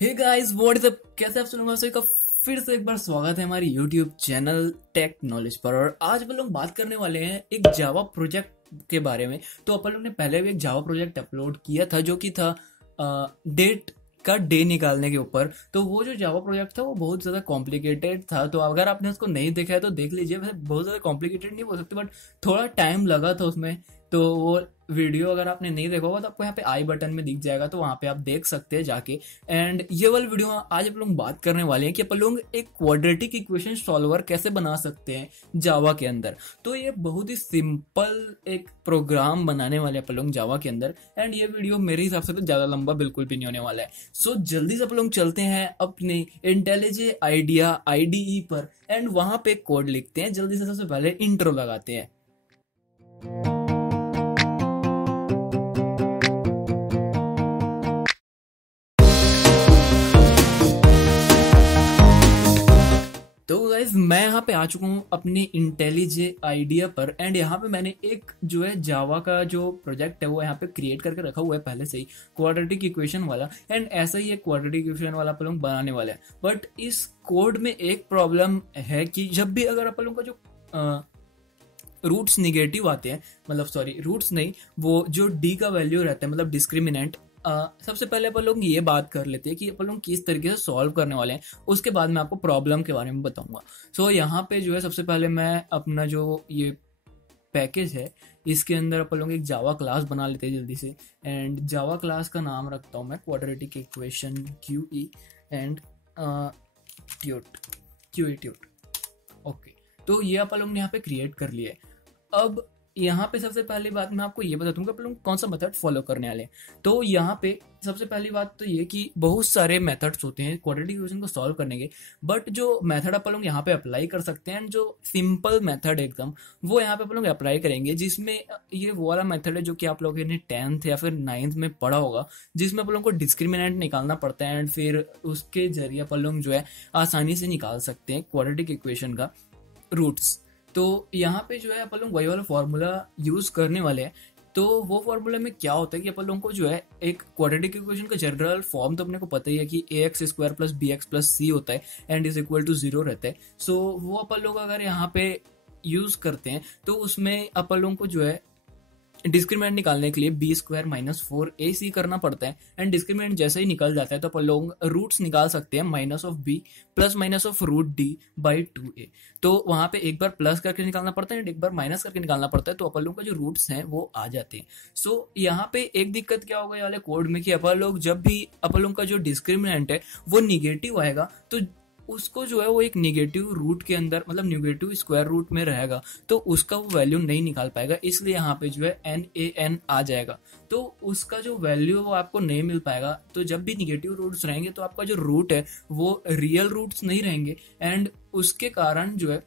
Hey guys what is up, कैसे आप सुनूंगा का फिर से एक बार स्वागत है हमारी यूट्यूब चैनल टेक नॉलेज पर। और आज हम लोग बात करने वाले हैं एक जावा प्रोजेक्ट के बारे में। तो अपन लोग ने पहले भी एक जावा प्रोजेक्ट अपलोड किया था जो कि था डेट का डे निकालने के ऊपर। तो वो जो जावा प्रोजेक्ट था वो बहुत ज़्यादा कॉम्प्लिकेटेड था, तो अगर आपने उसको नहीं देखा है तो देख लीजिए। वैसे बहुत ज़्यादा कॉम्प्लिकेटेड नहीं बोल सकते, बट थोड़ा टाइम लगा था उसमें। तो वो वीडियो अगर आपने नहीं देखा होगा तो आपको यहाँ पे आई बटन में दिख जाएगा, तो वहाँ पे आप देख सकते हैं जाके। एंड ये वाली वीडियो आज आप लोग बात करने वाले हैं कि अपन लोग एक क्वाड्रेटिक इक्वेशन सॉल्वर कैसे बना सकते हैं जावा के अंदर। तो ये बहुत ही सिंपल एक प्रोग्राम बनाने वाले अपन लोग जावा के अंदर। एंड ये वीडियो मेरे हिसाब से तो ज़्यादा लंबा बिल्कुल भी नहीं होने वाला है। सो जल्दी से अपन लोग चलते हैं अपने इंटेलिजे आइडिया IDE पर एंड वहाँ पे कोड लिखते हैं। जल्दी से सबसे पहले इंट्रो लगाते हैं। तो गाइज मैं यहाँ पे आ चुका हूँ अपने इंटेलिजे आइडिया पर। एंड यहाँ पे मैंने एक जो है जावा का जो प्रोजेक्ट है वो यहाँ पे क्रिएट करके रखा हुआ है पहले से ही, क्वाड्रेटिक इक्वेशन वाला। एंड ऐसा ही एक क्वाड्रेटिक इक्वेशन वाला अपन लोग बनाने वाले हैं। बट इस कोड में एक प्रॉब्लम है कि जब भी अगर अपन लोग का जो रूट्स निगेटिव आते हैं, मतलब सॉरी रूट्स नहीं, वो जो डी का वैल्यू रहता है मतलब डिस्क्रिमिनेंट। सबसे पहले अपन लोग ये बात कर लेते हैं कि अपन लोग किस तरीके से सॉल्व करने वाले हैं, उसके बाद मैं आपको प्रॉब्लम के बारे में बताऊंगा। सो यहाँ पे जो है सबसे पहले मैं अपना जो ये पैकेज है इसके अंदर अपन लोग एक जावा क्लास बना लेते हैं जल्दी से। एंड जावा क्लास का नाम रखता हूँ मैं quadratic equation QE and tweet. Okay, तो ये अपन लोग ने यहाँ पे क्रिएट कर लिया है। अब यहाँ पे सबसे पहली बात मैं आपको ये बता दूंगा अपन लोग कौन सा मेथड फॉलो करने वाले हैं। तो यहाँ पे सबसे पहली बात तो ये कि बहुत सारे मेथड्स होते हैं क्वाड्रेटिक इक्वेशन को सॉल्व करने के, बट जो मेथड अपन लोग यहाँ पे अप्लाई कर सकते हैं जो सिंपल मेथड एकदम, वो यहाँ पे अपन लोग अप्लाई करेंगे। जिसमें ये वो वाला मेथड है जो कि आप लोगों ने 10th या फिर 9th में पढ़ा होगा, जिसमें अपन लोग को डिस्क्रिमिनेंट निकालना पड़ता है। एंड फिर उसके जरिए अपन लोग जो है आसानी से निकाल सकते हैं क्वाड्रेटिक इक्वेशन का रूट्स। तो यहाँ पे जो है अपन लोग वही वाला फॉर्मूला यूज करने वाले हैं। तो वो फॉर्मूला में क्या होता है कि अपन लोगों को जो है एक क्वाड्रेटिक इक्वेशन का जनरल फॉर्म तो अपने को पता ही है कि AX² + BX + C होता है एंड इज इक्वल टू 0 रहता है। सो वो अपन लोग अगर यहाँ पे यूज करते हैं तो उसमें अपन लोगों को जो है डिस्क्रिमिनेंट निकालने के लिए B² - 4AC करना पड़ता है। एंड डिस्क्रिमिनेंट जैसे ही निकल जाता है तो अपन लोग रूट्स निकाल सकते हैं -(b) + -√d/2a। तो वहां पे एक बार प्लस करके निकालना पड़ता है, एक बार माइनस करके निकालना पड़ता है, तो अपन लोग का जो रूट्स हैं वो आ जाते हैं। सो यहाँ पे एक दिक्कत क्या होगा ये वाले कोड में कि अपन लोग जब भी अपन लोग का जो डिस्क्रिमिनेंट है वो निगेटिव आएगा तो उसको जो है वो एक निगेटिव रूट के अंदर मतलब निगेटिव स्क्वायर रूट में रहेगा, तो उसका वो वैल्यू नहीं निकाल पाएगा। इसलिए यहाँ पे जो है NaN आ जाएगा, तो उसका जो वैल्यू है वो आपको नहीं मिल पाएगा। तो जब भी निगेटिव रूट्स रहेंगे तो आपका जो रूट है वो रियल रूट्स नहीं रहेंगे। एंड उसके कारण जो है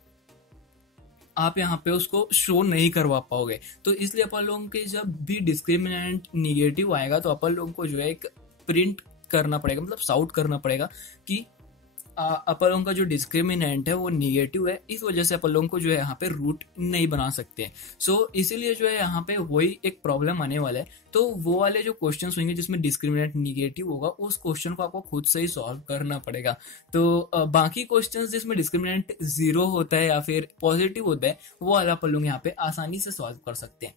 आप यहाँ पे उसको शो नहीं करवा पाओगे। तो इसलिए अपन लोगों के जब भी डिस्क्रिमिनेंट निगेटिव आएगा तो अपन लोगों को जो है एक प्रिंट करना पड़ेगा, मतलब साउट करना पड़ेगा कि अपन लोगों का जो डिस्क्रिमिनेंट है वो निगेटिव है। इस वजह से अपन लोगों को जो है यहाँ पे रूट नहीं बना सकते हैं। सो इसीलिए जो है यहाँ पे वही एक प्रॉब्लम आने वाला है। तो वो वाले जो क्वेश्चंस होंगे जिसमें डिस्क्रिमिनेंट निगेटिव होगा उस क्वेश्चन को आपको खुद से ही सॉल्व करना पड़ेगा। तो बाकी क्वेश्चंस जिसमें डिस्क्रिमिनेंट 0 होता है या फिर पॉजिटिव होता है वो वाला अपन लोग यहाँ पे आसानी से सॉल्व कर सकते हैं।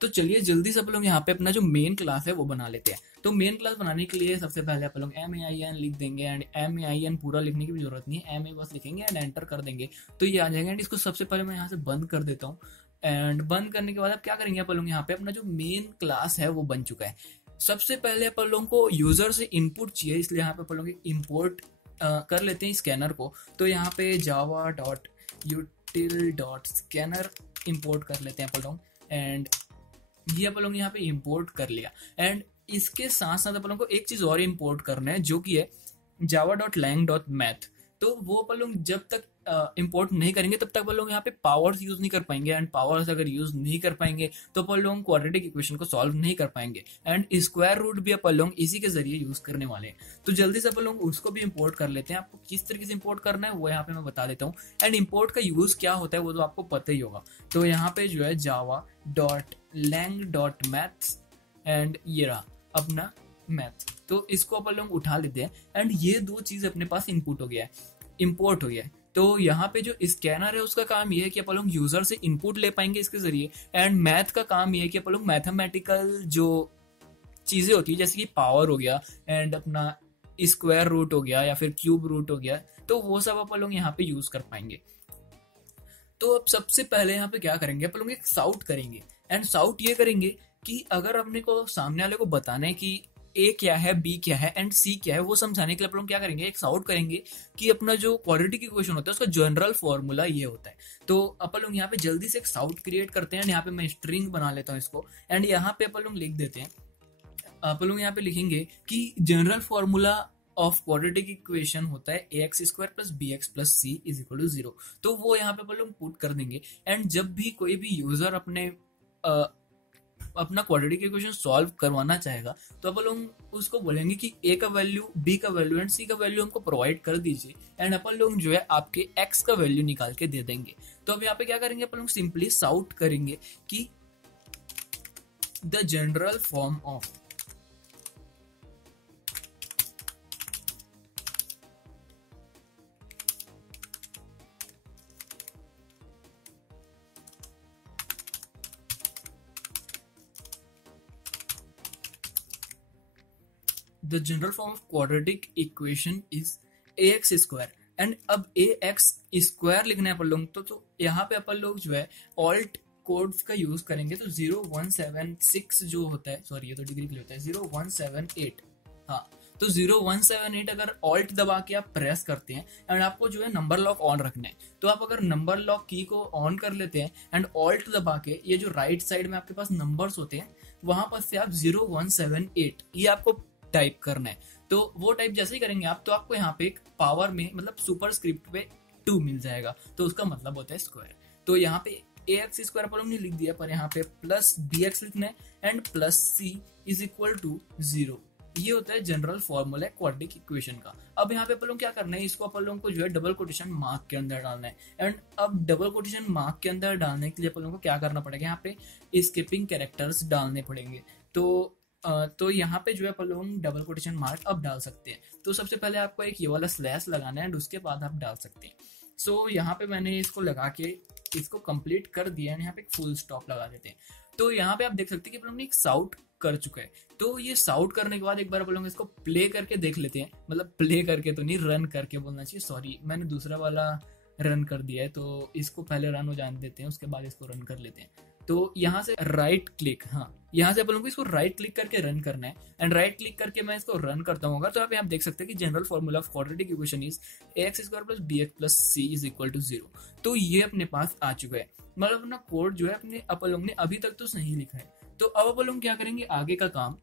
तो चलिए जल्दी से अपन लोग यहाँ पे अपना जो मेन क्लास है वो बना लेते हैं। तो मेन क्लास बनाने के लिए सबसे पहले अपन लोग MAIN लिख देंगे। एंड MAIN पूरा लिखने की भी जरूरत नहीं है, MA बस लिखेंगे एंड एंटर कर देंगे तो ये आ जाएगा। एंड इसको सबसे पहले मैं यहाँ से बंद कर देता हूँ। एंड बंद करने के बाद अब क्या करेंगे अपन लोग यहाँ पे अपना जो मेन क्लास है वो बन चुका है। सबसे पहले अपन लोगों को यूजर से इनपुट चाहिए, इसलिए यहाँ पे अपन लोग इम्पोर्ट कर लेते हैं स्कैनर को। तो यहाँ पे java.util.scanner इम्पोर्ट कर लेते हैं अपन लोग। एंड ये अपन लोग यहाँ पे इंपोर्ट कर लिया। एंड इसके साथ साथ अपन लोग को एक चीज और इंपोर्ट करना है जो कि है java.lang.math। तो वो अपन लोग जब तक इंपोर्ट नहीं करेंगे तब तक अपन लोग यहाँ पे पावर्स यूज नहीं कर पाएंगे। एंड पावर्स अगर यूज नहीं कर पाएंगे तो अपन लोग क्वाड्रेटिक इक्वेशन को सॉल्व नहीं कर पाएंगे। एंड स्क्वायर रूट भी अपन लोग इसी के जरिए यूज करने वाले हैं। तो जल्दी से अपन लोग उसको भी इंपोर्ट कर लेते हैं। आपको किस तरीके से इंपोर्ट करना है वो यहाँ पे मैं बता देता हूँ। एंड इंपोर्ट का यूज क्या होता है वो तो आपको पता ही होगा। तो यहाँ पे जो है java.lang.maths एंड ये रहा अपना मैथ, तो इसको अपन लोग उठा लेते हैं एंड ये दो चीज अपने पास इनपुट हो गया है, इंपोर्ट हो गया है। तो यहाँ पे जो स्कैनर है उसका काम ये है कि अपन लोग यूजर से इनपुट ले पाएंगे इसके जरिए, एंड मैथ का काम ये है कि अपन लोग मैथमेटिकल जो चीजें होती है जैसे कि पावर हो गया एंड अपना स्क्वायर रूट हो गया या फिर क्यूब रूट हो गया, तो वो सब अपन लोग यहाँ पे यूज कर पाएंगे। तो अब सबसे पहले यहाँ पे क्या करेंगे, अपन लोग एक साउट करेंगे एंड साउट ये करेंगे कि अगर अपने को सामने वाले को बताना है कि ए क्या है, बी क्या है एंड सी क्या है, वो समझाने के लिए अपन लोग क्या करेंगे, एक साउट करेंगे कि अपना जो क्वाड्रेटिक इक्वेशन होता है उसका जनरल फॉर्मूला ये होता है। तो अपन लोग यहाँ पे जल्दी से एक साउट क्रिएट करते हैं, यहाँ पे मैं स्ट्रिंग बना लेता हूँ इसको एंड यहाँ पे अपन लोग लिख देते हैं, अपन लोग यहाँ पे लिखेंगे कि general formula of quadratic equation होता है ax square plus B X plus C is equal to 0। तो वो यहाँ पे अपन लोग पुट कर देंगे एंड जब भी कोई भी यूजर अपना क्वाड्रेटिक इक्वेशन सॉल्व करवाना चाहेगा तो अपन लोग उसको बोलेंगे कि ए का वैल्यू, बी का वैल्यू एंड सी का वैल्यू हमको प्रोवाइड कर दीजिए एंड अपन लोग जो है आपके एक्स का वैल्यू निकाल के दे देंगे। तो अब यहाँ पे क्या करेंगे, अपन लोग सिंपली साउट करेंगे कि the general form of the general form of quadratic equation is ax square and अब ax स्क्वायर लिखना है अपन लोग तो यहाँ पे अपन लोग जो है ऑल्ट कोड्स का यूज करेंगे। तो 0176 जो होता है, सॉरी ये तो डिग्री के लिए होता है, 0178, हाँ तो 0178 अगर ऑल्ट दबा के आप प्रेस करते हैं एंड आपको जो है नंबर लॉक ऑन रखना है, तो आप अगर नंबर लॉक की को ऑन कर लेते हैं एंड ऑल्ट दबा के ये जो राइट साइड में आपके पास नंबर्स होते हैं वहां पर से आप 0178 ये आपको टाइप करना है। तो वो टाइप जैसे ही करेंगे आप तो आपको यहाँ पे एक पावर में मतलब सुपर स्क्रिप्ट पे 2 मिल जाएगा, तो उसका मतलब होता है स्क्वायर। तो यहाँ पे ए एक्स स्क्वायर पर हमने लिख दिया, पर यहाँ पे प्लस बी एक्स लिखना है and plus C is equal to 0। ये होता है जनरल फॉर्मूला क्वाड्रेटिक इक्वेशन का। अब यहाँ पे अपन लोग क्या करना है, इसको अपन लोगों को जो है डबल कोटेशन मार्क के अंदर डालना है एंड अब डबल कोटेशन मार्क के अंदर डालने के लिए अपन लोगों को क्या करना पड़ेगा, यहाँ पे स्किपिंग कैरेक्टर्स डालने पड़ेंगे। तो यहाँ पे जो है अपन लोग डबल कोटेशन मार्क अब डाल सकते हैं। तो सबसे पहले आपको एक ये वाला स्लैश लगाना है एंड उसके बाद आप डाल सकते हैं। सो यहाँ पे मैंने इसको लगा के इसको कंप्लीट कर दिया है, यहाँ पे एक फुल स्टॉप लगा देते हैं। तो यहाँ पे आप देख सकते हैं कि अपन लोग ने एक साउट कर चुका है। तो ये साउट करने के बाद एक बार अपन लोग इसको प्ले करके देख लेते हैं, मतलब प्ले करके तो नहीं, रन करके बोलना चाहिए, सॉरी मैंने दूसरा वाला रन कर दिया है, तो इसको पहले रन हो जाने देते हैं, उसके बाद इसको रन कर लेते हैं। तो यहाँ से राइट क्लिक, हाँ यहाँ से अपन लोग इसको राइट क्लिक करके रन करना है एंड राइट क्लिक करके मैं इसको रन करता हूँ। तो आप देख सकते हैं कि general formula of quadratic equation is ax square plus bx plus c is equal to 0। तो ये अपने पास आ चुका है, मतलब अपना कोड जो है अपने अपन लोग ने अभी तक तो सही लिखा है। तो अब अपन लोग क्या करेंगे, आगे का काम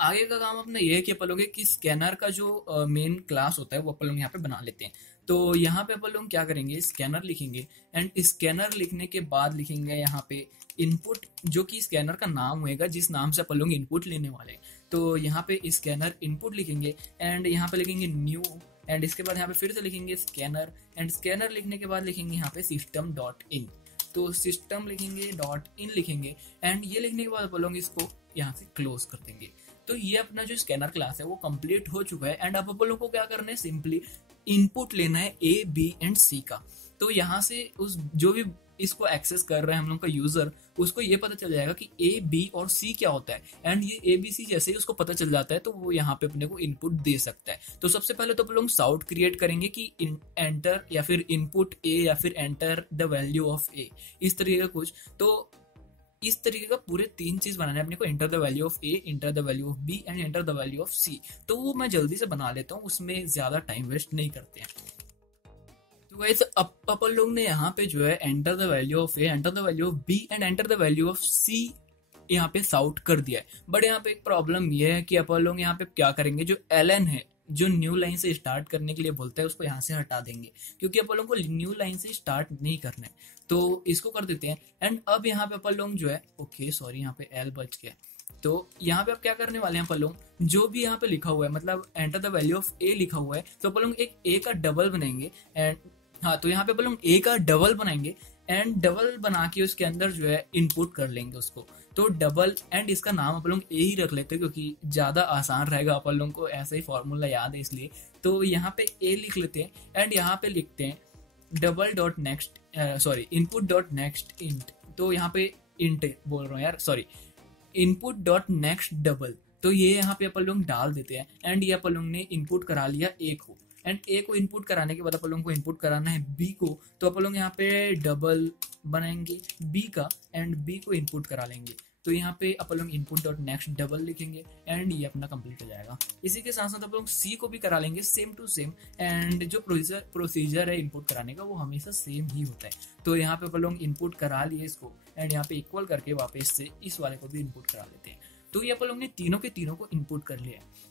अपना ये है कि अपन लोग एक स्कैनर का जो मेन क्लास होता है वो अपन लोग यहाँ पे बना लेते हैं। तो यहाँ पे अपन लोग क्या करेंगे, स्कैनर लिखेंगे एंड स्कैनर लिखने के बाद लिखेंगे यहाँ पे इनपुट, जो कि स्कैनर का नाम होएगा जिस नाम से अपन लोग इनपुट लेने वाले हैं। तो यहाँ पे स्कैनर इनपुट लिखेंगे एंड यहाँ पे लिखेंगे न्यू एंड इसके बाद यहाँ पे फिर से लिखेंगे स्कैनर एंड स्कैनर लिखने के बाद लिखेंगे यहाँ पे सिस्टम डॉट इन। तो सिस्टम लिखेंगे डॉट इन लिखेंगे एंड ये लिखने के बाद अपन लोग इसको यहाँ से क्लोज कर देंगे। तो ये अपना जो स्कैनर क्लास है वो कंप्लीट हो चुका है एंड अब अपन लोग को क्या करना है, सिंपली इनपुट लेना है ए बी एंड सी का। तो यहाँ से उस जो भी इसको एक्सेस कर रहे हैं हम लोग का यूजर, उसको ये पता चल जाएगा कि ए बी और सी क्या होता है एंड ये ए बी सी जैसे ही उसको पता चल जाता है तो वो यहाँ पे अपने को इनपुट दे सकता है। तो सबसे पहले तो अपन लोग साउट क्रिएट करेंगे कि एंटर या फिर इनपुट ए या फिर एंटर द वैल्यू ऑफ ए, इस तरीके का कुछ। तो इस तरीके का पूरे 3 चीज बनाना है अपने को, enter the value of A, enter the value of B and enter the value of C. तो वो मैं जल्दी से बना लेता हूँ, उसमें ज्यादा टाइम वेस्ट नहीं करते हैं। तो गाइस अपन लोग ने यहाँ पे जो है enter the value of A, enter the value of B and enter the value of C यहाँ पे साउट कर दिया है। बट यहाँ पे एक प्रॉब्लम ये है कि अपन लोग यहाँ पे क्या करेंगे, जो एलन है जो न्यू लाइन से स्टार्ट करने के लिए बोलता है उसको यहाँ से हटा देंगे, क्योंकि अपन लोग को न्यू लाइन से स्टार्ट नहीं करना है। तो इसको कर देते हैं एंड अब यहाँ पे अपन लोग जो है, ओके सॉरी यहाँ पे एल बच गया। तो यहाँ पे अब क्या करने वाले हैं अपन लोग, जो भी यहाँ पे लिखा हुआ है मतलब एंटर द वैल्यू ऑफ ए लिखा हुआ है, तो अपन लोग एक ए का डबल बनाएंगे एंड हाँ तो यहाँ पे अपन लोग ए का डबल बनाएंगे एंड डबल बना के उसके अंदर जो है इनपुट कर लेंगे उसको। तो डबल एंड इसका नाम अपन लोग ए ही रख लेते हैं क्योंकि ज़्यादा आसान रहेगा, अपन लोगों को ऐसा ही फॉर्मूला याद है इसलिए। तो यहाँ पे ए लिख लेते हैं एंड यहाँ पे लिखते हैं double dot next, sorry input dot next int. तो यहाँ पे इंट बोल रहा हूँ यार, sorry input dot next double. तो ये यहाँ पे अपन लोग डाल देते हैं एंड ये अपन लोग ने इनपुट करा लिया ए को, एंड ए को इनपुट कराने के बाद अपन लोगों को इनपुट कराना है बी को। तो अपन लोग यहाँ पे डबल बनाएंगे बी का एंड बी को इनपुट करा लेंगे। तो यहाँ पे अपन लोग इनपुट डॉट नेक्स्ट डबल लिखेंगे एंड ये अपना कंप्लीट हो जाएगा। इसी के साथ साथ अपन लोग सी को भी करा लेंगे सेम टू सेम, एंड जो प्रोसीजर है इनपुट कराने का वो हमेशा सेम ही होता है। तो यहाँ पे अपन लोग इनपुट करा लिए इसको एंड यहाँ पे इक्वल करके वापस से इस वाले को भी इनपुट करा लेते हैं। तो ये अपन लोग ने तीनों के तीनों को इनपुट कर लिया है।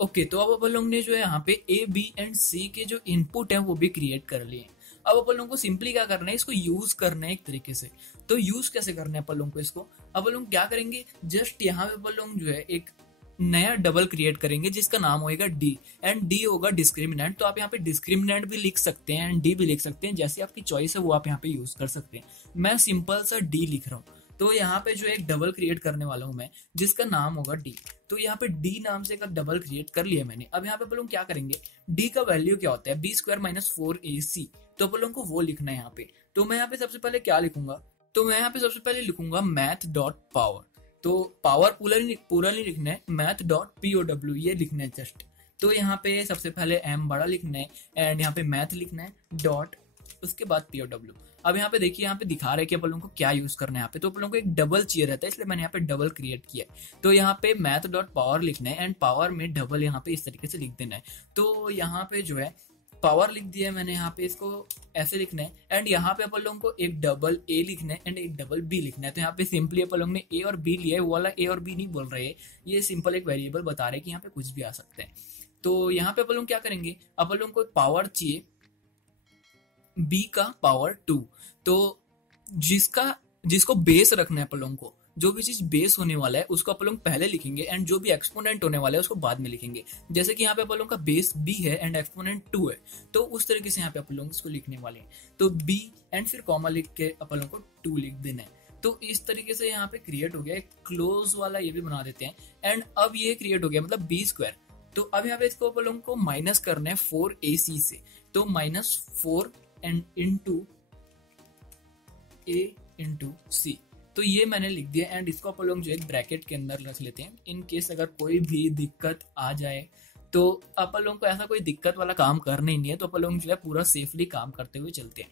ओके, तो अब अपन लोग ने जो है यहाँ पे ए बी एंड सी के जो इनपुट है वो भी क्रिएट कर लिए हैं। अब अपन लोगों को सिंपली क्या करना है, इसको यूज करना है एक तरीके से। तो यूज कैसे करना है अपन लोगों को इसको, अपन लोग क्या करेंगे, जस्ट यहाँ पे अपन लोग जो है एक नया डबल क्रिएट करेंगे जिसका नाम होगा डी, एंड डी होगा डिस्क्रिमिनेंट। तो आप यहाँ पे डिस्क्रिमिनेंट भी लिख सकते हैं एंड डी भी लिख सकते हैं, जैसे आपकी चॉइस है वो आप यहाँ पे यूज कर सकते हैं। मैं सिंपल सा डी लिख रहा हूँ। तो यहाँ पे जो एक डबल क्रिएट करने वाला हूँ मैं जिसका नाम होगा डी। तो यहाँ पे डी नाम से एक डबल क्रिएट कर लिया मैंने। अब यहाँ पे अपन लोग क्या करेंगे, डी का वैल्यू क्या होता है, बी स्क्वायर माइनस 4ac। तो अपन लोग को वो लिखना है यहाँ पे। तो मैं यहाँ पे सबसे पहले क्या लिखूंगा, तो मैं यहाँ पे सबसे पहले लिखूंगा मैथ डॉट पावर। तो पावर पूरा नहीं लिखना है, मैथ डॉट POW ये लिखना है जस्ट। तो यहाँ पे सबसे पहले एम बड़ा लिखना है एंड यहाँ पे मैथ लिखना है डॉट, उसके बाद POW। अब यहाँ पे देखिए, यहाँ पे दिखा रहे हैं कि अपन लोगों को क्या यूज करना है यहाँ पे। तो अपन लोगों को एक डबल चाहिए रहता है, इसलिए मैंने यहाँ पे डबल क्रिएट किया है। तो यहाँ पे मैथ डॉट पावर लिखना है एंड पावर में डबल यहाँ पे इस तरीके से लिख देना है। तो यहाँ पे जो है पावर लिख दिया है मैंने, यहाँ पे इसको ऐसे लिखना है एंड यहाँ पे अपन लोगों को एक डबल ए लिखना है एंड एक डबल बी लिखना है। तो यहाँ पे सिंपली अपन लोगों ने ए और बी लिया है, वो वाला ए और बी नहीं बोल रहे हैं, ये सिंपल एक वेरिएबल बता रहे हैं कि यहाँ पे कुछ भी आ सकता है। तो यहाँ पे अपन लोग क्या करेंगे, अपन लोगों को पावर चाहिए बी का पावर 2। तो जिसको बेस रखना है अपन लोगों को, जो भी चीज बेस होने वाला है उसको अपन लोग पहले लिखेंगे एंड जो भी एक्सपोनेंट होने वाला है उसको बाद में लिखेंगे। जैसे कि यहाँ पे अपन लोगों का बेस बी है एंड एक्सपोनेंट 2 है, तो उस तरीके से यहाँ पे अपन लोग इसको लिखने वाले हैं। तो बी एंड फिर कॉमा लिख के अपन लोग को 2 लिख देना है। तो इस तरीके से यहाँ पे क्रिएट हो गया। एक क्लोज वाला ये भी बना देते हैं एंड अब ये क्रिएट हो गया मतलब बी स्क्वायर। तो अब यहाँ पे इसको अपन लोगों को माइनस करना है 4ac से। तो -4 एंड इंटू ए इंटू सी। तो ये मैंने लिख दिया एंड इसको अपन लोग जो एक ब्रैकेट के अंदर रख लेते हैं इन केस अगर कोई भी दिक्कत आ जाए। तो अपन लोगों को ऐसा कोई दिक्कत वाला काम करना ही नहीं है, तो अपन लोग जो है पूरा सेफली काम करते हुए चलते हैं।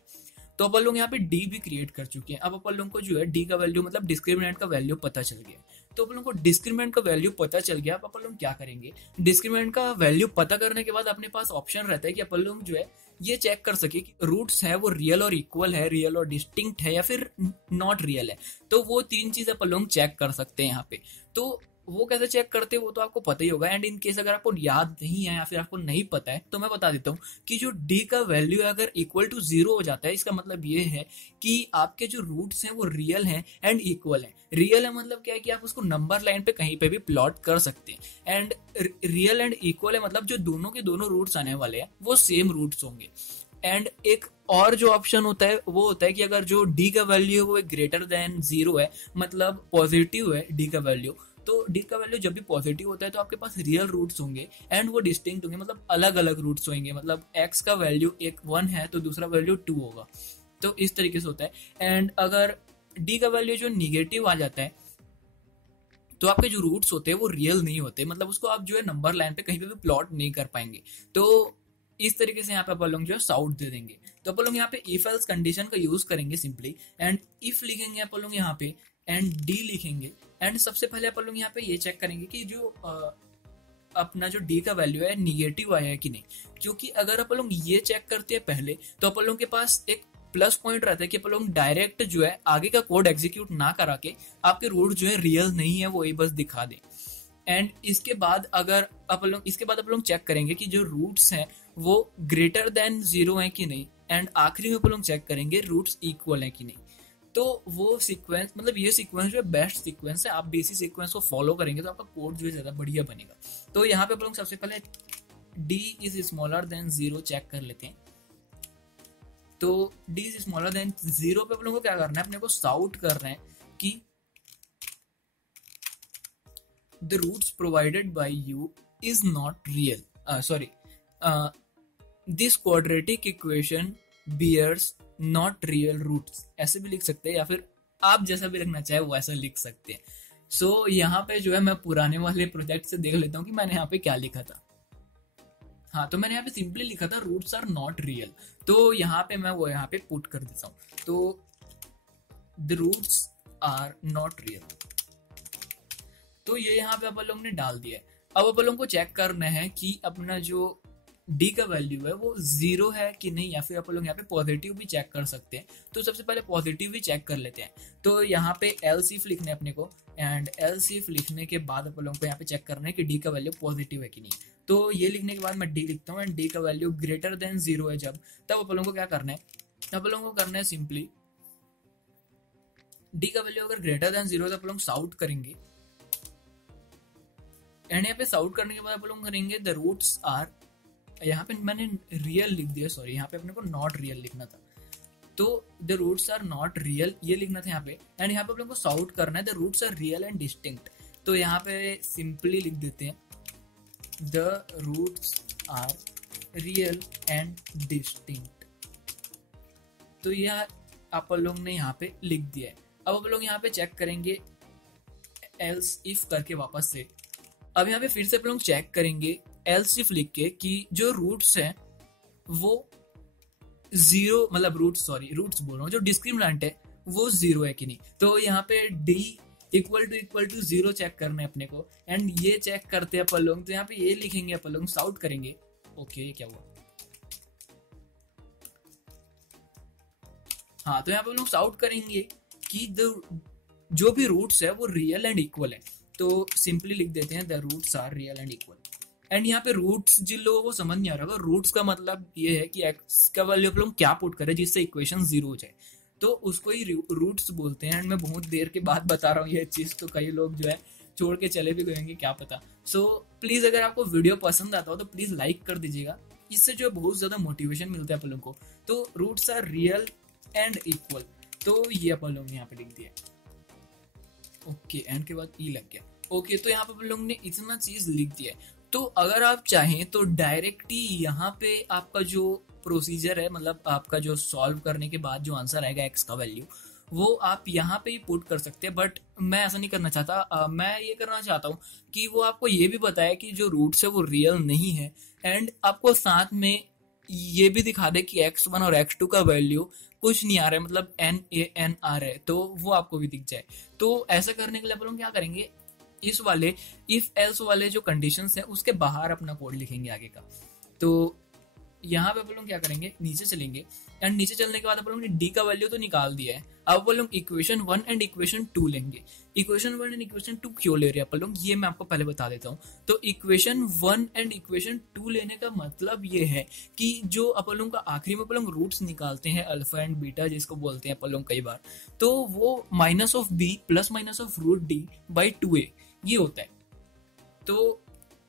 तो अपन लोग यहाँ पे डी भी क्रिएट कर चुके हैं। अब अपन लोग को जो है डी का वैल्यू मतलब डिस्क्रिमिनेंट का वैल्यू पता चल गया। तो अपन लोग को डिस्क्रिमिनेंट का वैल्यू पता चल गया। अब अपन लोग क्या करेंगे, डिस्क्रिमिनेंट का वैल्यू पता करने के बाद अपने पास ऑप्शन रहता है कि अपन लोग जो है ये चेक कर सके कि रूट्स है वो रियल और इक्वल है, रियल और डिस्टिंक्ट है या फिर नॉट रियल है। तो वो 3 चीज अपन लोग चेक कर सकते हैं यहाँ पे। तो वो कैसे चेक करते हैं वो तो आपको पता ही होगा। एंड इन केस अगर आपको याद नहीं है या फिर आपको नहीं पता है तो मैं बता देता हूँ कि जो डी का वैल्यू अगर इक्वल टू 0 हो जाता है, इसका मतलब ये है कि आपके जो रूट्स हैं वो रियल हैं एंड इक्वल हैं। रियल है मतलब क्या है कि आप उसको नंबर लाइन पे कहीं पे भी प्लॉट कर सकते हैं। एंड रियल एंड इक्वल है मतलब जो दोनों के दोनों रूट्स आने वाले हैं वो सेम रूट्स होंगे। एंड एक और जो ऑप्शन होता है वो होता है कि अगर जो डी का वैल्यू है वो ग्रेटर देन 0 है, मतलब पॉजिटिव है डी का वैल्यू, तो डी का वैल्यू जब भी पॉजिटिव होता है तो आपके पास रियल रूट्स होंगे एंड वो डिस्टिंक्ट होंगे, मतलब अलग अलग रूट्स होंगे। मतलब x का वैल्यू एक 1 है तो दूसरा वैल्यू 2 होगा। तो इस तरीके से होता है। एंड अगर डी का वैल्यू जो निगेटिव आ जाता है तो आपके जो रूट्स होते हैं वो रियल नहीं होते, मतलब उसको आप जो है नंबर लाइन पे कहीं पे भी प्लॉट नहीं कर पाएंगे। तो इस तरीके से यहाँ पे अपन लोग जो है साउट दे देंगे। तो अपन लोग यहाँ पे इफ एल्स कंडीशन का यूज करेंगे सिंपली एंड इफ लिखेंगे अपन लोग यहाँ पे एंड डी लिखेंगे। एंड सबसे पहले अपन लोग यहाँ पे ये चेक करेंगे कि जो अपना जो डी का वैल्यू है निगेटिव आया है कि नहीं, क्योंकि अगर अपन लोग ये चेक करते हैं पहले तो अपन लोग के पास एक प्लस पॉइंट रहता है कि अपन लोग डायरेक्ट जो है आगे का कोड एग्जीक्यूट ना करा के आपके रूट जो है रियल नहीं है वो ही बस दिखा दे। एंड इसके बाद अपन लोग चेक करेंगे कि जो रूट्स हैं वो ग्रेटर देन 0 है कि नहीं। एंड आखिरी में अपन लोग चेक करेंगे रूट्स इक्वल है कि नहीं। तो वो सीक्वेंस मतलब ये सीक्वेंस जो है बेस्ट सीक्वेंस है। आप भी इसी सीक्वेंस को फॉलो करेंगे तो आपका कोड जो है ज्यादा बढ़िया बनेगा। तो यहाँ पे अपन लोग सबसे पहले d is smaller than 0 check कर लेते हैं। तो d इज स्मॉलर देन 0 पे अपन लोग को क्या करना है, अपने को साउट करना है कि the roots provided by you is not real, sorry, this quadratic equation bears not real roots, ऐसे भी लिख सकते हैं, या फिर आप जैसा भी लिखना चाहे वो ऐसा लिख सकते हैं। सो यहाँ पे जो है मैं पुराने वाले प्रोजेक्ट से देख लेता हूँ कि मैंने यहाँ पे क्या लिखा था। हाँ, तो मैंने यहाँ पे सिंपली लिखा था रूट्स आर नॉट रियल, तो यहाँ पे मैं वो यहाँ पे पुट कर देता हूँ। तो the roots are not real, तो ये यहाँ पे अपन लोग ने डाल दिया है। अब अपन लोग को चेक करना है कि अपना जो डी का वैल्यू है वो जीरो है कि नहीं, या फिर अपन लोग यहाँ पे पॉजिटिव भी चेक कर सकते हैं। तो सबसे पहले पॉजिटिव भी चेक कर लेते हैं। तो यहाँ पे एलसीफ लिखना है अपने को, एंड एलसीफ लिखने के बाद अपन लोग को यहाँ पे चेक करना है कि डी का वैल्यू पॉजिटिव है कि नहीं। तो ये लिखने के बाद मैं डी लिखता हूँ, एंड डी का वैल्यू ग्रेटर देन जीरो है जब, तब अपन लोग को क्या करना है, अपन लोग को करना है सिंपली डी का वैल्यू अगर ग्रेटर देन जीरो है तो अपन लोग साउट करेंगे, एंड यहाँ पे साउट करने के बाद अपन लोग करेंगे द रूट्स आर, यहाँ पे मैंने रियल लिख दिया, सॉरी, यहाँ पे अपने को नॉट रियल लिखना था। तो the roots are not real ये लिखना था यहाँ पे, एंड यहाँ पे अपने को साउट करना है the roots are real and distinct. तो यहाँ पे सिंपली लिख देते हैं the roots are real and distinct. तो यह आप लोग ने यहाँ पे लिख दिया है। अब आप लोग यहाँ पे चेक करेंगे एल्स इफ करके वापस से। अब यहाँ पे फिर से आप लोग चेक करेंगे एल्स इफ लिख के कि जो रूट्स हैं वो जीरो, मतलब रूट्स बोल रहा हूँ, जो डिस्क्रिमिनेंट है वो जीरो है कि नहीं। तो यहाँ पे D equal to zero check करना है अपने को, एंड ये चेक करते हैं अपन लोग। तो यहाँ पे ये लिखेंगे अपन लोग, साउट करेंगे। ओके, ये क्या हुआ? हाँ, तो यहाँ पे हम लोग साउट करेंगे कि जो भी रूट्स है वो रियल एंड इक्वल है। तो सिंपली लिख देते हैं the roots are real and equal. And यहाँ पे रूट्स जिन लोगों को समझ नहीं आ रहा होगा, रूट्स का मतलब ये है कि एक्स का वैल्यू हम लोग क्या पुट करें जिससे इक्वेशन जीरो हो जाए, तो उसको ही रूट्स बोलते हैं। एंड मैं बहुत देर के बाद बता रहा हूँ ये चीज, तो कई लोग जो है छोड़ के चले भी गएंगे, क्या पता। सो प्लीज अगर आपको वीडियो पसंद आता हो तो प्लीज लाइक कर दीजिएगा, इससे जो है बहुत ज्यादा मोटिवेशन मिलता है अपन लोग को। तो roots are real and equal, तो ये अपन लोग ने यहाँ पे लिख दिया। ओके, एंड के बाद ई लग गया। ओके, तो यहाँ पे अपन लोग ने इतना चीज लिख दिया है। तो अगर आप चाहें तो डायरेक्ट ही यहाँ पे आपका जो प्रोसीजर है, मतलब आपका जो सॉल्व करने के बाद जो आंसर आएगा एक्स का वैल्यू, वो आप यहाँ पे ही पुट कर सकते हैं। बट मैं ऐसा नहीं करना चाहता। मैं ये करना चाहता हूँ कि वो आपको ये भी बताए कि जो रूट्स है वो रियल नहीं है, एंड आपको साथ में ये भी दिखा दे कि x1 और x2 का वैल्यू कुछ नहीं आ रहा है, मतलब NaN आ रहा है, तो वो आपको भी दिख जाए। तो ऐसा करने के लिए अपन लोग क्या करेंगे, इस वाले इफ एल्स वाले जो कंडीशंस हैं उसके बाहर अपना कोड लिखेंगे आगे का। तो यहाँ पे अपन लोग क्या करेंगे, नीचे चलेंगे, एंड नीचे चलने के बाद अपन लोग ने डी का वैल्यू तो निकाल दिया है। अब अपन लोग इक्वेशन 1 एंड इक्वेशन 2 लेंगे। इक्वेशन 1 एंड इक्वेशन 2 क्यों ले रहे हैं अपन लोग, ये मैं आपको पहले बता देता हूँ। तो इक्वेशन 1 एंड इक्वेशन 2 लेने का मतलब ये है कि जो अपन लोग का आखिरी में अपन लोग रूट्स निकालते हैं अल्फा एंड बीटा, जिसको बोलते हैं अपन लोग कई बार, तो वो minus of B plus minus of root D by 2a ये होता है। तो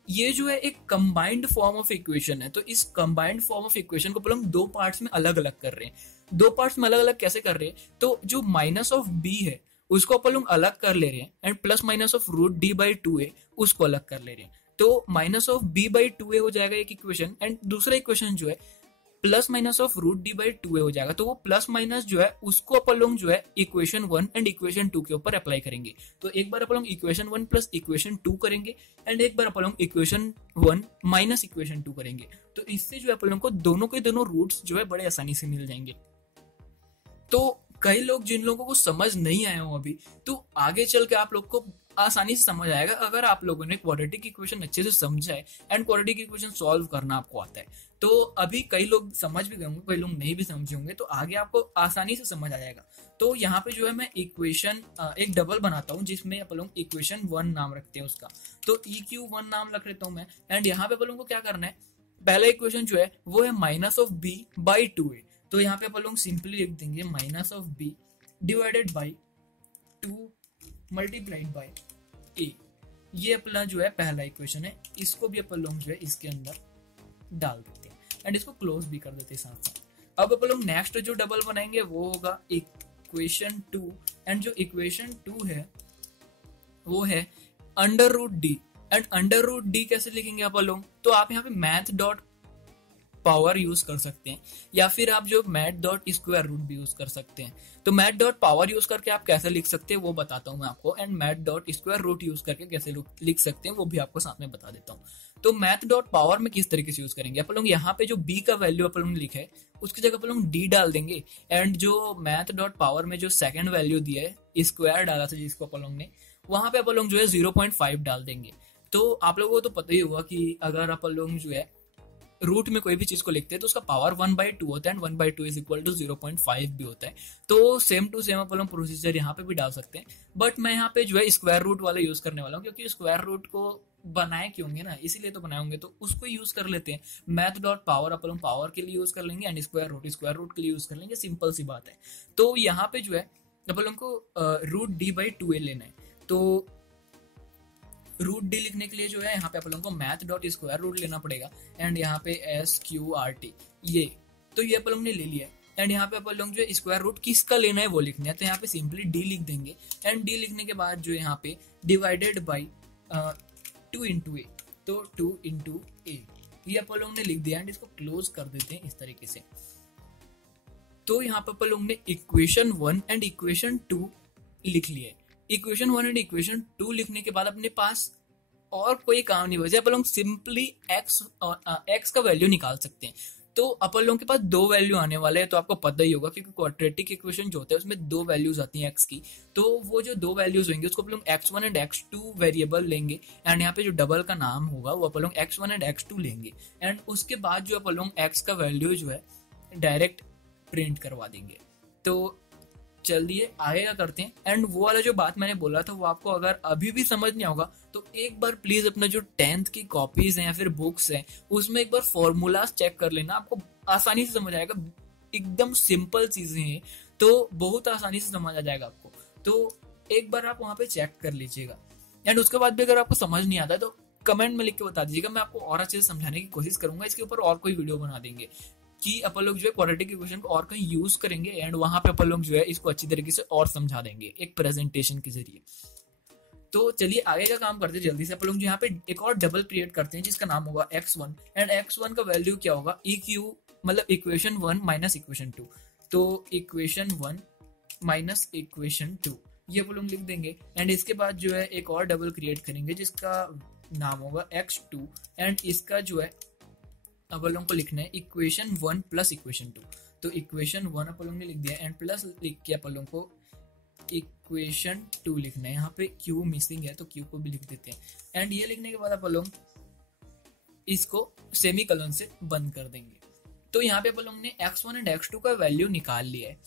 ये जो है एक कंबाइंड फॉर्म ऑफ इक्वेशन है। तो इस कंबाइंड फॉर्म ऑफ इक्वेशन को हम दो पार्ट्स में अलग अलग कर रहे हैं। दो पार्ट्स में अलग अलग कैसे कर रहे हैं, तो जो माइनस ऑफ बी है उसको अपन लोग अलग कर ले रहे हैं, and plus minus of root D by 2a उसको अलग कर ले रहे हैं। तो minus of B by 2a हो जाएगा एक इक्वेशन, एंड दूसरा इक्वेशन जो है plus minus of root D by 2a हो जाएगा। तो वो प्लस माइनस जो है उसको अपन लोग जो है इक्वेशन 1 एंड इक्वेशन 2 के ऊपर अप्लाई करेंगे। तो एक बार अपन लोग इक्वेशन 1 प्लस इक्वेशन 2 करेंगे, एंड एक बार अपन लोग इक्वेशन 1 माइनस इक्वेशन 2 करेंगे। तो इससे जो है अपन लोग को दोनों के दोनों रूट्स जो है बड़े आसानी से मिल जाएंगे। तो कई लोग जिन लोगों को समझ नहीं आया हो अभी, तो आगे चल के आप लोग को आसानी से समझ आएगा अगर आप लोगों ने क्वाड्रेटिक इक्वेशन अच्छे से समझा है एंड क्वाड्रेटिक इक्वेशन सॉल्व करना आपको आता है। तो अभी कई लोग समझ भी गए होंगे, कई लोग नहीं भी समझे होंगे, तो आगे आपको आसानी से समझ आ जाएगा। तो यहाँ पे जो है मैं इक्वेशन एक डबल बनाता हूँ जिसमें अपन लोग इक्वेशन 1 नाम रखते हैं उसका। तो EQ1 नाम रख लेता हूँ मैं, एंड यहाँ पे अपन लोगों को क्या करना है, पहला इक्वेशन जो है वो है minus of B by 2a। तो यहाँ पे अपन लोग सिंपली लिख देंगे minus of B divided by 2 multiplied by a। ये अपना जो है पहला इक्वेशन है, इसको भी अपन लोग जो है इसके अंदर डाल देते हैं, एंड इसको क्लोज भी कर देते हैं साथ साथ। अब अपन लोग नेक्स्ट जो डबल बनाएंगे वो होगा इक्वेशन 2, एंड जो इक्वेशन 2 है वो है under root D. And under root D कैसे लिखेंगे अपन लोग, तो आप यहाँ पे मैथ डॉट पावर यूज कर सकते हैं, या फिर आप जो मैथ डॉट स्क्वायर रूट भी यूज कर सकते हैं। तो मैथ डॉट पावर यूज करके आप कैसे लिख सकते हैं वो बताता हूँ मैं आपको, and math dot square root use करके कैसे लिख सकते हैं वो भी आपको साथ में बता देता हूँ। तो मैथ डॉट पावर में किस तरीके से यूज करेंगे, अपन लोग यहाँ पे जो b का वैल्यू अपन लोग लिखा है उसकी जगह अपन लोग d डाल देंगे, एंड जो मैथ डॉट पावर में जो सेकंड वैल्यू दिया है स्क्वायर डाला था जिसको अपन लोग ने, वहां पे अपन लोग जो है 0.5 डाल देंगे। तो आप लोगों को तो पता ही होगा कि अगर अपन लोग जो है रूट में कोई भी चीज को लिखते हैं तो उसका पावर 1/2 होता है, एंड 1/2 इज इक्वल टू 0.5 भी होता है। तो सेम टू सेम अपन लोग प्रोसीजर यहाँ पे भी डाल सकते हैं, बट मैं यहाँ पे जो है स्क्वायर रूट वाला यूज करने वाला हूँ, क्योंकि स्क्वायर रूट को बनाए क्यों होंगे ना, इसीलिए तो बनाए होंगे, तो उसको यूज कर लेते हैं। मैथ डॉट पावर अपन लोग पावर के लिए यूज कर लेंगे, एंड स्क्वायर रूट के लिए यूज कर लेंगे, सिंपल सी बात है। तो यहाँ पे जो है अपन लोग को रूट d/2a लेना है। तो रूट डी लिखने के लिए जो है यहाँ पे अपन लोगों को मैथ डॉट स्क्वायर रूट लेना पड़ेगा, एंड यहाँ पे SQRT ये, तो ये अपन लोग ने ले लिया है। एंड यहाँ पे अपन लोग जो स्क्वायर रूट किसका लेना है वो लिखना है, तो यहाँ पे सिंपली डी लिख देंगे, एंड डी लिखने के बाद जो यहाँ पे डिवाइडेड बाई 2 इंटू ए, तो 2 इंटू ए ये अपन लोग ने लिख दिया, एंड इसको क्लोज कर देते हैं इस तरीके से। तो यहाँ पे अपन लोग ने इक्वेशन 1 एंड इक्वेशन 2 लिख लिया है। इक्वेशन 1 एंड इक्वेशन 2 लिखने के बाद अपने पास और कोई काम नहीं बचे, अपन लोग सिंपली x का वैल्यू निकाल सकते हैं। तो अपन लोगों के पास दो वैल्यू आने वाले हैं, तो आपको पता ही होगा क्योंकि क्वाड्रेटिक इक्वेशन जो होता है उसमें दो वैल्यूज आती हैं x की। तो वो जो दो वैल्यूज होंगे उसको अपन लोग x1 एंड x2 वेरिएबल लेंगे, एंड यहाँ पे जो डबल का नाम होगा वो अपन लोग x1 एंड x2 लेंगे, एंड उसके बाद जो अपन लोग x का वैल्यू जो है डायरेक्ट प्रिंट करवा देंगे। तो चलिए आगे क्या करते हैं। एंड वो वाला जो बात मैंने बोला था वो आपको अगर अभी भी समझ नहीं होगा तो एक बार प्लीज अपना जो 10th की कॉपीज हैं या फिर बुक्स हैं उसमें एक बार फॉर्मूलाज चेक कर लेना, आपको आसानी से समझ आएगा। एकदम सिंपल चीजें हैं तो बहुत आसानी से समझ आ जाएगा आपको। तो एक बार आप वहां पे चेक कर लीजिएगा, एंड उसके बाद भी अगर आपको समझ नहीं आता तो कमेंट में लिख के बता दीजिएगा, मैं आपको और अच्छे से समझाने की कोशिश करूंगा। इसके ऊपर और कोई वीडियो बना देंगे कि अपन लोग जो है क्वाड्रेटिक इक्वेशन को और कहीं यूज करेंगे, एंड वहां पे अपन लोग जो है इसको अच्छी तरीके से और समझा देंगे एक प्रेजेंटेशन के जरिए। तो चलिए आगे का काम करते हैं जल्दी से। अपन लोग जो यहाँ पे एक और डबल क्रिएट करते हैं जिसका नाम होगा x1, एंड x1 का वैल्यू क्या होगा EQ, मतलब इक्वेशन 1 माइनस इक्वेशन 2। तो इक्वेशन 1 माइनस इक्वेशन 2 ये अपन लोग लिख देंगे, एंड इसके बाद जो है एक और डबल क्रिएट करेंगे जिसका नाम होगा x2, एंड इसका जो है अपन लोगों को लिखना है इक्वेशन 1 प्लस इक्वेशन 2। तो इक्वेशन 1 अपन लोगों ने लिख दिया, एंड प्लस लिख के अपन लोगों को इक्वेशन 2 लिखना है। यहाँ पे Q मिसिंग है तो Q को भी लिख देते हैं, एंड ये लिखने के बाद अपन लोग इसको सेमी कलन से बंद कर देंगे। तो यहाँ पे अपन लोग ने x1 एंड x2 का वैल्यू निकाल लिया है।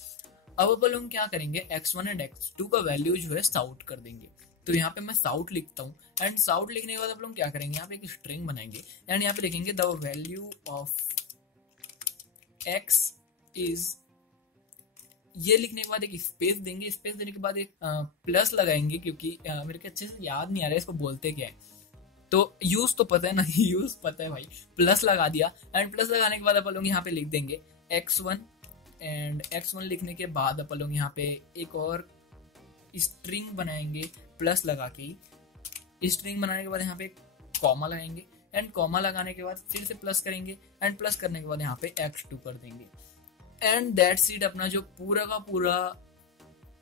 अब अपन लोग क्या करेंगे, x1 एंड x2 का वैल्यू जो है साउट कर देंगे। तो यहाँ पे मैं साउट लिखता हूँ, एंड साउट लिखने के बाद आप लोग क्या करेंगे, यहाँ पे एक स्ट्रिंग बनाएंगे, एंड यहाँ पे लिखेंगे the value of x is, ये लिखने के बाद एक स्पेस देंगे, स्पेस देने के बाद एक प्लस लगाएंगे, क्योंकि मेरे को अच्छे से याद नहीं आ रहा है इसको बोलते क्या है, तो यूज तो पता है ना, यूज पता है भाई, प्लस लगा दिया। एंड प्लस लगाने के बाद अपन लोग यहाँ पे लिख देंगे x1, एंड x1 लिखने के बाद अपन लोग यहाँ पे एक और स्ट्रिंग बनाएंगे प्लस लगा के। स्ट्रिंग बनाने के बाद यहाँ पे कॉमा लगाएंगे, एंड कॉमा लगाने के बाद फिर से प्लस करेंगे, एंड प्लस करने के बाद यहाँ पे x2 कर देंगे, एंड दैट्स इट। अपना जो पूरा का पूरा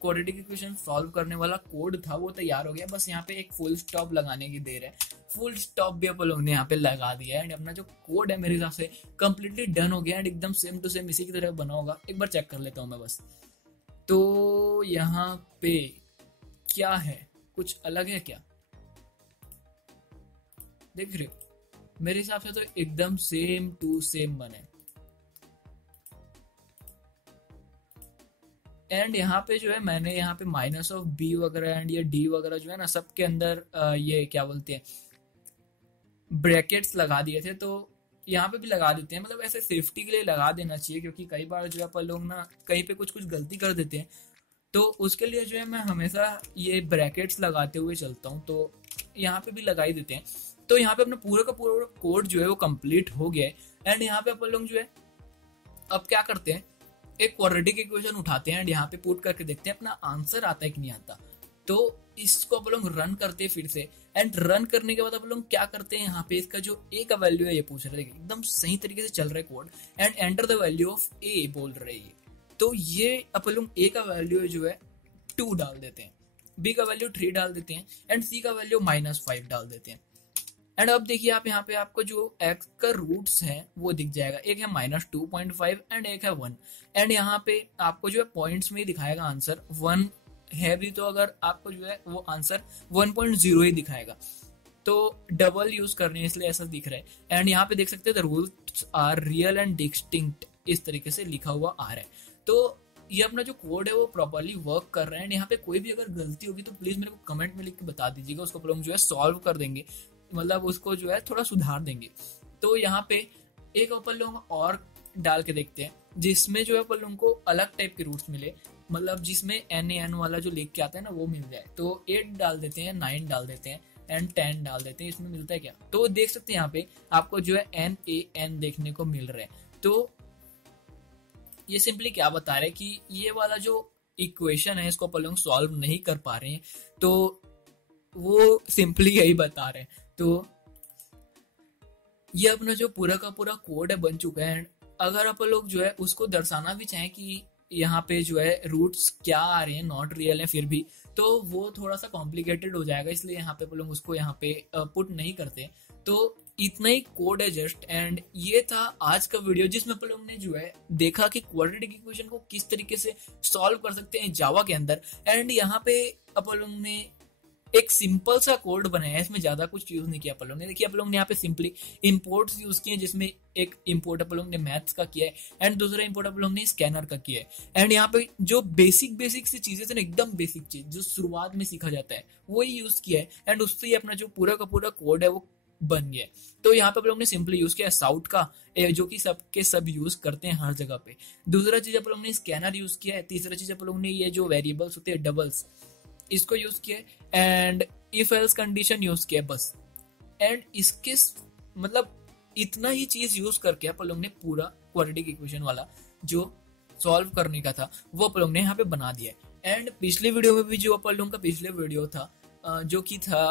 क्वाड्रेटिक इक्वेशन सॉल्व करने वाला कोड था वो तैयार हो गया। बस यहाँ पे एक फुल स्टॉप लगाने की देर है। फुल स्टॉप भी अपन लोग ने यहाँ पे लगा दिया है, एंड अपना जो कोड है मेरे हिसाब से कंप्लीटली डन हो गया, एंड एकदम सेम टू सेम इसी की तरह बना होगा। एक बार चेक कर लेता हूँ मैं बस। तो यहाँ पे क्या है, कुछ अलग है क्या, देख रहे हो? मेरे हिसाब से तो एकदम सेम टू सेम बने। एंड यहाँ पे जो है मैंने यहाँ पे माइनस ऑफ बी वगैरह एंड ये डी वगैरह जो है ना सबके अंदर ये क्या बोलते हैं ब्रैकेट्स लगा दिए थे, तो यहाँ पे भी लगा देते हैं। मतलब ऐसे सेफ्टी के लिए लगा देना चाहिए, क्योंकि कई बार जो है अपन लोग ना कहीं पे कुछ गलती कर देते हैं, तो उसके लिए जो है मैं हमेशा ये ब्रैकेट्स लगाते हुए चलता हूँ। तो यहाँ पे भी लगा ही देते हैं। तो यहाँ पे अपना पूरा का पूरा कोड जो है वो कंप्लीट हो गया है, एंड यहाँ पे अपन लोग जो है अब क्या करते हैं, एक क्वाड्रेटिक इक्वेशन उठाते हैं, एंड यहाँ पे पुट करके देखते हैं अपना आंसर आता है कि नहीं आता। तो इसको अपन लोग रन करते हैं फिर से, एंड रन करने के बाद आप लोग क्या करते हैं, यहाँ पे इसका जो ए का वैल्यू है ये पूछ रहे हैं, एकदम सही तरीके से चल रहा है code, and enter the value of A बोल रहे हैं। तो ये अपन लोग ए का वैल्यू जो है 2 डाल देते हैं, बी का वैल्यू 3 डाल देते हैं, एंड सी का वैल्यू -5 डाल देते हैं। एंड अब देखिए आप यहाँ पे आपको जो x का रूट्स है वो दिख जाएगा, एक है -2.5 एंड एक है 1। एंड यहाँ पे आपको जो है पॉइंट्स में ही दिखाएगा आंसर, 1 है भी तो अगर आपको जो है वो आंसर 1.0 ही दिखाएगा, तो डबल यूज करनी है इसलिए ऐसा दिख रहा है। एंड यहाँ पे देख सकते हैं the rules are real and distinct, इस तरीके से लिखा हुआ आ रहा है। तो ये अपना जो कोड है वो प्रॉपरली वर्क कर रहा है। एंड यहाँ पे कोई भी अगर गलती होगी तो प्लीज मेरे को कमेंट में लिख के बता दीजिएगा, उसको लोग जो है सॉल्व कर देंगे, मतलब उसको जो है थोड़ा सुधार देंगे। तो यहाँ पे एक अपन लोग और डाल के देखते हैं जिसमें जो है अपन लोगों को अलग टाइप के रूट्स मिले, मतलब जिसमें NaN वाला जो लिख के आता है ना वो मिल जाए। तो 8 डाल देते हैं, 9 डाल देते हैं एंड 10 डाल देते हैं, इसमें मिलता है क्या, तो देख सकते हैं यहाँ पे आपको जो है NaN देखने को मिल रहा है। तो ये सिंपली क्या बता रहे हैं कि ये वाला जो इक्वेशन है इसको अपन लोग सॉल्व नहीं कर पा रहे हैं, तो वो सिंपली यही बता रहे हैं। तो ये अपना जो पूरा का पूरा कोड है बन चुका है। अगर अपन लोग जो है उसको दर्शाना भी चाहें कि यहाँ पे जो है रूट्स क्या आ रहे हैं, नॉट रियल है फिर भी, तो वो थोड़ा सा कॉम्प्लिकेटेड हो जाएगा, इसलिए यहाँ पे अपन लोग उसको यहाँ पे पुट नहीं करते। तो इतना ही कोड है जस्ट। एंड ये था आज का वीडियो जिसमें अपन लोग ने जो है देखा कि क्वाड्रेटिक इक्वेशन को किस तरीके से सॉल्व कर सकते हैं जावा के अंदर। एंड यहाँ पे अपन लोग ने एक सिंपल सा कोड बनाया है, इसमें ज्यादा कुछ यूज नहीं किया अपन लोग ने। देखिए अपन लोग ने यहाँ पे सिंपली इंपोर्ट्स यूज किए, जिसमें एक इंपोर्ट अपन लोग ने मैथ्स का किया है एंड दूसरा इंपोर्ट अपन लोग ने स्कैनर का किया है। एंड यहाँ पे जो बेसिक सी चीजें थे ना, एकदम बेसिक चीज जो शुरुआत में सीखा जाता है वही यूज किया है, एंड उससे ही अपना जो पूरा का पूरा कोड है वो बन गया। तो यहाँ पे अपन लोग ने सिंपली यूज किया साउट का, जो कि सबके सब यूज करते हैं हर जगह पे। दूसरा चीज अपन लोग ने स्कैनर यूज किया है। तीसरा चीज अपन लोग ने ये जो वेरिएबल्स होते हैं डबल्स, इसको यूज किया and if else condition use किया बस। एंड इसके मतलब इतना ही चीज यूज करके अपन लोग ने पूरा क्वाड्रेटिक इक्वेशन वाला जो सॉल्व करने का था वो अपन लोग ने यहाँ पे बना दिया। एंड पिछले वीडियो में भी जो अपन लोगों का पिछले वीडियो था जो कि था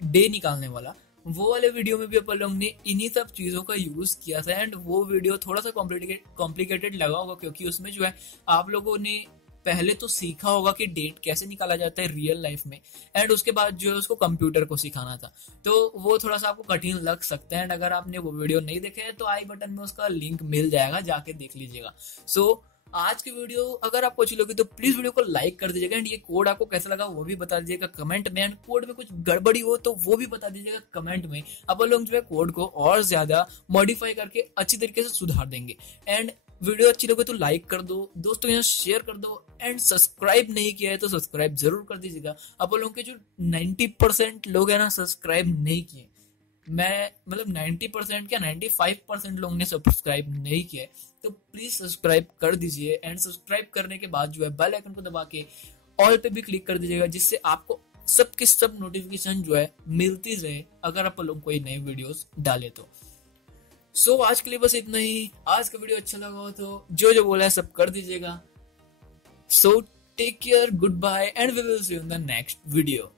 डे निकालने वाला, वो वाले वीडियो में भी अपन लोग ने इन्हीं सब चीजों का यूज किया था। एंड वो वीडियो थोड़ा सा कॉम्प्लिकेटेड लगा होगा क्योंकि उसमें जो है आप लोगों ने पहले तो सीखा होगा कि डेट कैसे निकाला जाता है रियल लाइफ में, एंड उसके बाद जो है उसको कंप्यूटर को सिखाना था, तो वो थोड़ा सा आपको कठिन लग सकता है। एंड अगर आपने वो वीडियो नहीं देखे है तो आई बटन में उसका लिंक मिल जाएगा, जाके देख लीजिएगा। सो आज की वीडियो अगर आपको अच्छी लगी तो प्लीज वीडियो को लाइक कर दीजिएगा। एंड ये कोड आपको कैसा लगा वो भी बता दीजिएगा कमेंट में। एंड कोड में कुछ गड़बड़ी हो तो वो भी बता दीजिएगा कमेंट में। अपन लोग जो है कोड को और ज्यादा मॉडिफाई करके अच्छी तरीके से सुधार देंगे। एंड वीडियो अच्छी लगे तो लाइक कर दो, दोस्तों यहाँ शेयर कर दो, एंड सब्सक्राइब नहीं किया है तो सब्सक्राइब जरूर कर दीजिएगा। अपन लोगों के जो 90% लोग हैं ना सब्सक्राइब नहीं किए, मैं मतलब 90% क्या 95% लोगों ने सब्सक्राइब नहीं किया, तो प्लीज सब्सक्राइब कर दीजिए। एंड सब्सक्राइब करने के बाद जो है बेल आइकन को दबा के ऑल पे भी क्लिक कर दीजिएगा, जिससे आपको सबके सब नोटिफिकेशन जो है मिलती रहे अगर आप लोग कोई नई वीडियोस डाले तो। सो आज के लिए बस इतना ही। आज का वीडियो अच्छा लगा हो तो जो बोला है सब कर दीजिएगा। So take care, good bye and we will see you in the next video.